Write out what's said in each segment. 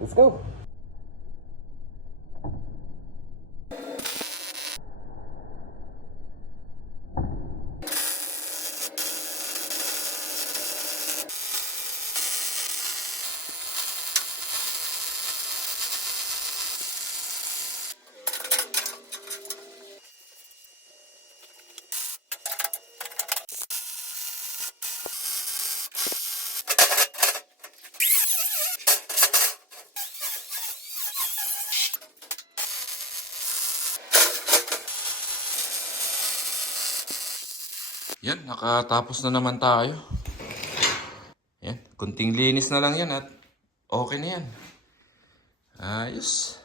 Let's go. Yan, nakatapos na naman tayo. Yan, kunting linis na lang yan at okay na yan. Ayos.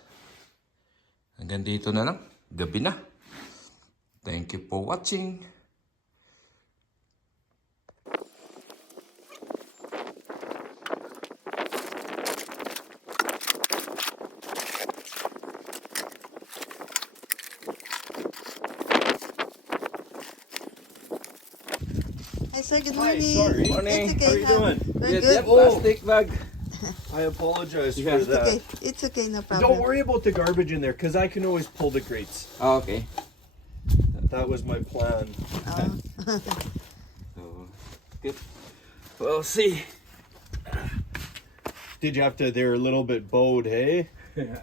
Hanggang dito na lang. Gabi na. Thank you for watching. Hi sir, good Hi, morning. sorry. It's Morning. okay. How are you doing? We're Get good. that plastic bag. I apologize Yeah. for It's that. okay. It's okay, no problem. Don't worry about the garbage in there, because I can always pull the grates. Ah, okay. That was my plan. Oh. So, good. We'll see. Did you have to? They're a little bit bowed, hey? Yeah.